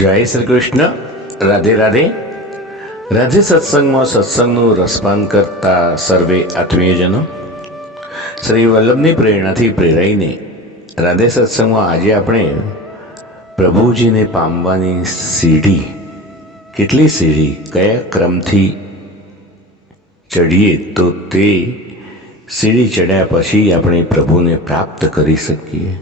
જય શ્રી કૃષ્ણ. રાધે રાધે. રાધે સત્સંગમાં સત્સંગનું રસપાન કરતા સર્વે આત્મીયજનો, શ્રી વલ્લભની પ્રેરણાથી પ્રેરાઈને રાધે સત્સંગમાં આજે આપણે પ્રભુજીને પામવાની સીડી, કેટલી સીડી, કયા ક્રમથી ચડીએ તો તે સીડી ચડ્યા પછી આપણે પ્રભુને પ્રાપ્ત કરી શકીએ.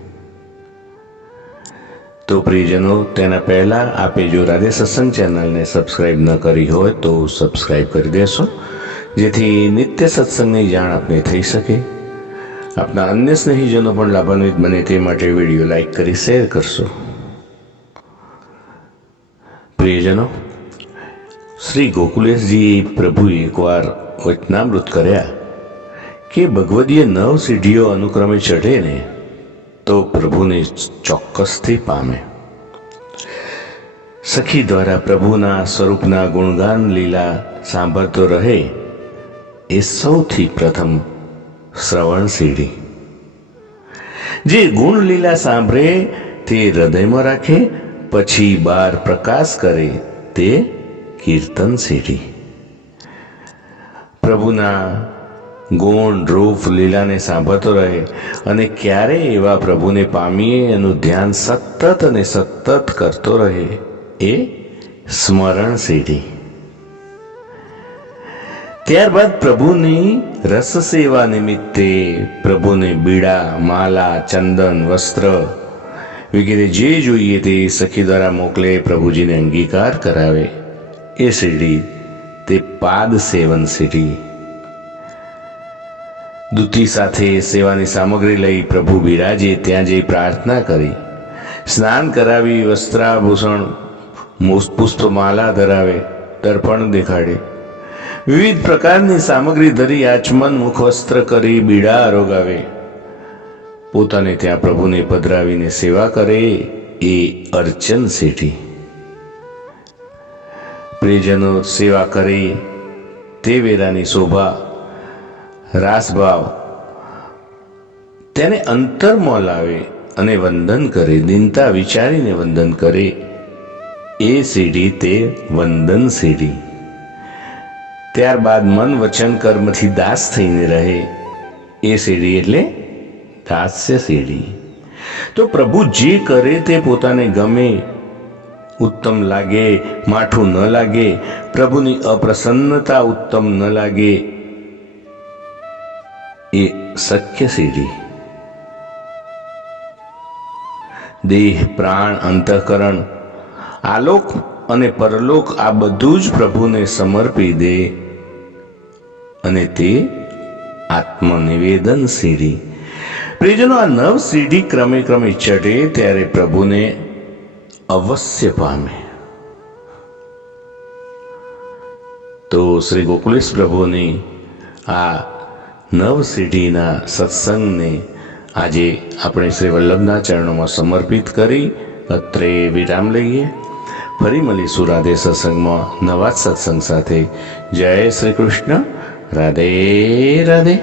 તો પ્રિયજનો, તેના પહેલાં આપે જો રાધે સત્સંગ ચેનલને સબસ્ક્રાઈબ ન કરી હોય તો સબસ્ક્રાઈબ કરી દેશો, જેથી નિત્ય સત્સંગની જાણ આપને થઈ શકે. આપના અન્ય સ્નેહીજનો પણ લાભાન્વિત બને તે માટે વિડીયો લાઈક કરી શેર કરશો. પ્રિયજનો, શ્રી ગોકુલેશજી પ્રભુએ એકવાર વચનામૃત કર્યા કે ભગવદીય 9 સીઢીઓ અનુક્રમે ચઢે ને તો પ્રભુને ચોક્કસથી પામે. સખી દ્વારા પ્રભુના સ્વરૂપના ગુણગાન લીલા સાંભળતો રહે એ સૌથી પ્રથમ શ્રવણ સીડી. જે ગુણ લીલા સાંભળે તે હૃદયમાં રાખે, પછી બહાર પ્રકાશ કરે તે કીર્તન સીડી. પ્રભુના ગુણ રૂપ લીલાને સાંભળતો રહે અને ક્યારે એવા પ્રભુને પામીએ એનું ધ્યાન સતત અને સતત કરતો રહે એ સ્મરણ સીડી. ત્યારબાદ પ્રભુની રસ સેવા નિમિત્તે પ્રભુને બીડા, માલા, ચંદન, વસ્ત્ર વગેરે જે જોઈએ તે સખી દ્વારા મોકલે, પ્રભુજીને અંગીકાર કરાવે એ સીડી તે પાદ સેવન સીડી. દૂતી સાથે સેવાની સામગ્રી લઈ પ્રભુ બિરાજે ત્યાં જઈ પ્રાર્થના કરી, સ્નાન કરાવી, વસ્ત્રાભૂષણ, પુષ્પમાલા ધરાવે, દર્પણ દેખાડે, વિવિધ પ્રકારની સામગ્રી ધરી આચમન મુખવસ્ત્ર કરી બીડા આરોગાવે, પોતાને ત્યાં પ્રભુને પધરાવીને સેવા કરે એ અર્ચન સીઢી. પ્રિયજનો સેવા કરે તે વેરાની શોભા, રાસભાવ તેને અંતરમાં લાવે અને વંદન કરે, દિનતા વિચારીને વંદન કરે એ સીડી તે વંદન સીડી. ત્યારબાદ મન વચન કર્મથી દાસ થઈને રહે એ સીડી એટલે દાસ્ય સીડી. તો પ્રભુ જે કરે તે પોતાને ગમે, ઉત્તમ લાગે, માઠું ન લાગે, પ્રભુની અપ્રસન્નતા ઉત્તમ ન લાગે એ સખ્ય સીડી. દેહ, પ્રાણ, અંતઃકરણ, આલોક અને પરલોક આ બધું જ પ્રભુને સમર્પી દે અને તે આત્મનિવેદન સીડી. પ્રિયજનો, આ 9 સીડી ક્રમે ક્રમે ચઢે ત્યારે પ્રભુને અવશ્ય પામે. તો શ્રી ગોકુલેશ પ્રભુની આ 9 સીઢીના સત્સંગને આજે આપણે શ્રી વલ્લભના ચરણોમાં સમર્પિત કરી અત્રે વિરામ લઈએ. ફરી મળીશું રાધે સત્સંગમાં નવા સત્સંગ સાથે. જય શ્રી કૃષ્ણ. રાધે રાધે.